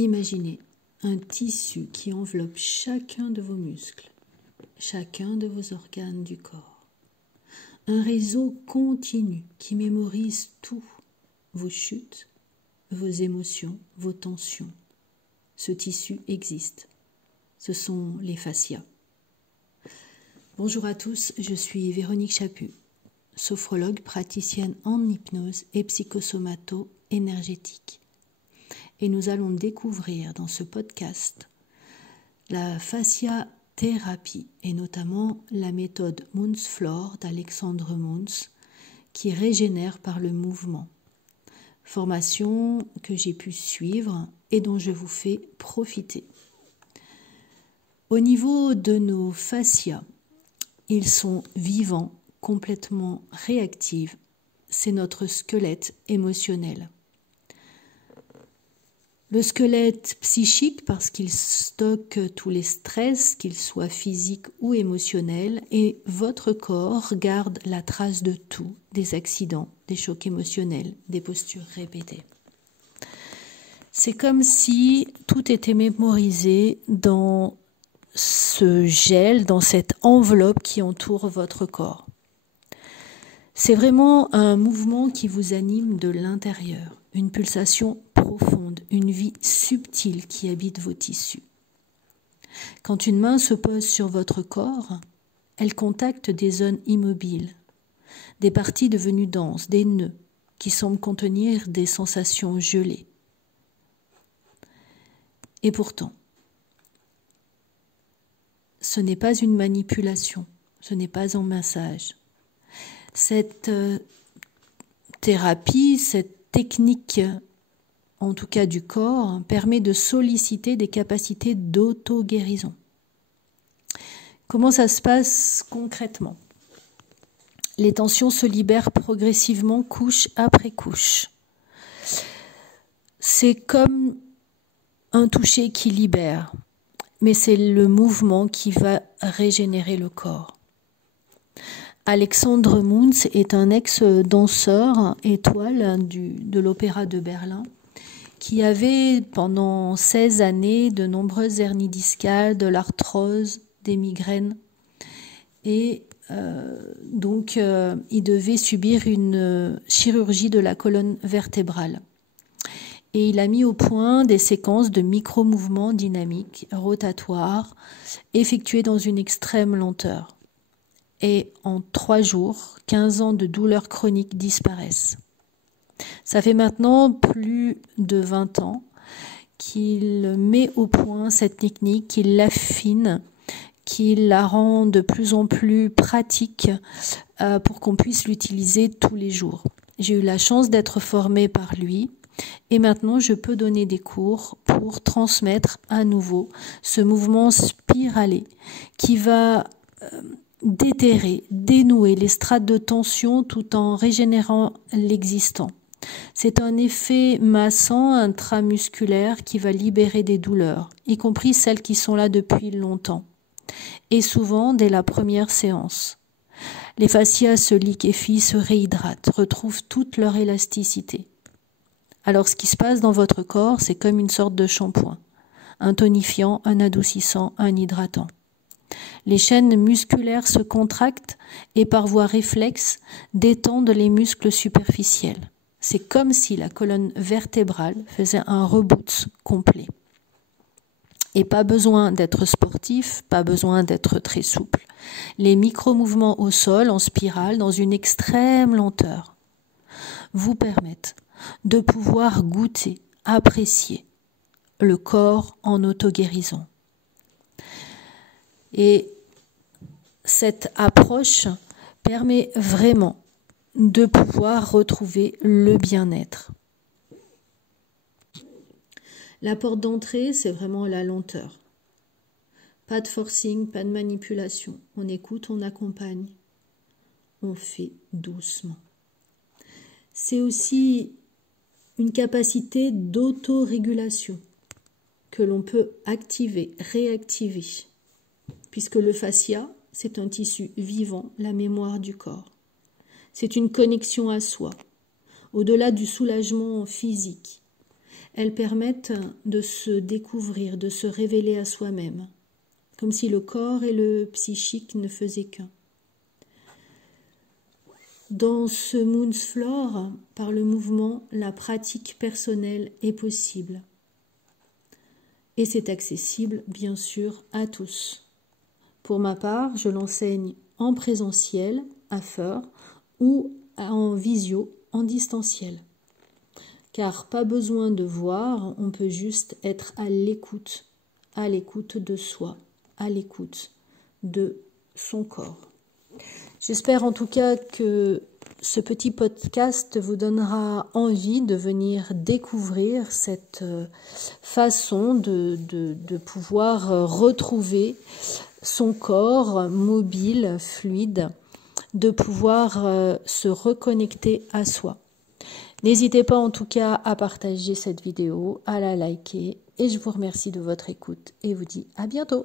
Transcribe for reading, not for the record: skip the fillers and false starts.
Imaginez un tissu qui enveloppe chacun de vos muscles, chacun de vos organes du corps. Un réseau continu qui mémorise tout, vos chutes, vos émotions, vos tensions. Ce tissu existe. Ce sont les fascias. Bonjour à tous, je suis Véronique Chaput, sophrologue, praticienne en hypnose et psychosomato-énergétique. Et nous allons découvrir dans ce podcast la fasciathérapie et notamment la méthode Moons-Floor d'Alexandre Moons qui régénère par le mouvement. Formation que j'ai pu suivre et dont je vous fais profiter. Au niveau de nos fascias, ils sont vivants, complètement réactifs. C'est notre squelette émotionnel. Le squelette psychique parce qu'il stocke tous les stress, qu'ils soient physiques ou émotionnels, et votre corps garde la trace de tout, des accidents, des chocs émotionnels, des postures répétées. C'est comme si tout était mémorisé dans ce gel, dans cette enveloppe qui entoure votre corps. C'est vraiment un mouvement qui vous anime de l'intérieur, une pulsation profonde, une vie subtile qui habite vos tissus. Quand une main se pose sur votre corps, elle contacte des zones immobiles, des parties devenues denses, des nœuds qui semblent contenir des sensations gelées. Et pourtant, ce n'est pas une manipulation, ce n'est pas un massage. Cette thérapie, cette technique, en tout cas du corps, permet de solliciter des capacités d'auto-guérison. Comment ça se passe concrètement? Les tensions se libèrent progressivement, couche après couche. C'est comme un toucher qui libère, mais c'est le mouvement qui va régénérer le corps. Alexandre Moons est un ex-danseur étoile de l'Opéra de Berlin qui avait pendant 16 années de nombreuses hernies discales, de l'arthrose, des migraines et donc il devait subir une chirurgie de la colonne vertébrale. Et il a mis au point des séquences de micro-mouvements dynamiques, rotatoires, effectués dans une extrême lenteur. Et en 3 jours, 15 ans de douleurs chroniques disparaissent. Ça fait maintenant plus de 20 ans qu'il met au point cette technique, qu'il l'affine, qu'il la rend de plus en plus pratique pour qu'on puisse l'utiliser tous les jours. J'ai eu la chance d'être formée par lui et maintenant je peux donner des cours pour transmettre à nouveau ce mouvement spiralé qui va déterrer, dénouer les strates de tension tout en régénérant l'existant. C'est un effet massant intramusculaire qui va libérer des douleurs, y compris celles qui sont là depuis longtemps, et souvent dès la première séance. Les fascias se liquéfient, se réhydratent, retrouvent toute leur élasticité. Alors ce qui se passe dans votre corps, c'est comme une sorte de shampoing, un tonifiant, un adoucissant, un hydratant. Les chaînes musculaires se contractent et par voie réflexe détendent les muscles superficiels. C'est comme si la colonne vertébrale faisait un reboot complet. Et pas besoin d'être sportif, pas besoin d'être très souple. Les micro-mouvements au sol en spirale dans une extrême lenteur vous permettent de pouvoir goûter, apprécier le corps en auto-guérison. Et cette approche permet vraiment de pouvoir retrouver le bien-être. La porte d'entrée, c'est vraiment la lenteur. Pas de forcing, pas de manipulation. On écoute, on accompagne. On fait doucement. C'est aussi une capacité d'autorégulation que l'on peut activer, réactiver. Puisque le fascia, c'est un tissu vivant, la mémoire du corps. C'est une connexion à soi, au-delà du soulagement physique. elles permettent de se découvrir, de se révéler à soi-même, comme si le corps et le psychique ne faisaient qu'un. Dans ce Moonsflore, par le mouvement, la pratique personnelle est possible. Et c'est accessible, bien sûr, à tous. Pour ma part, je l'enseigne en présentiel, à Feur, ou en visio, en distanciel. Car pas besoin de voir, on peut juste être à l'écoute de soi, à l'écoute de son corps. J'espère en tout cas que ce petit podcast vous donnera envie de venir découvrir cette façon de pouvoir retrouver son corps mobile, fluide, de pouvoir se reconnecter à soi. N'hésitez pas en tout cas à partager cette vidéo, à la liker et je vous remercie de votre écoute et vous dis à bientôt.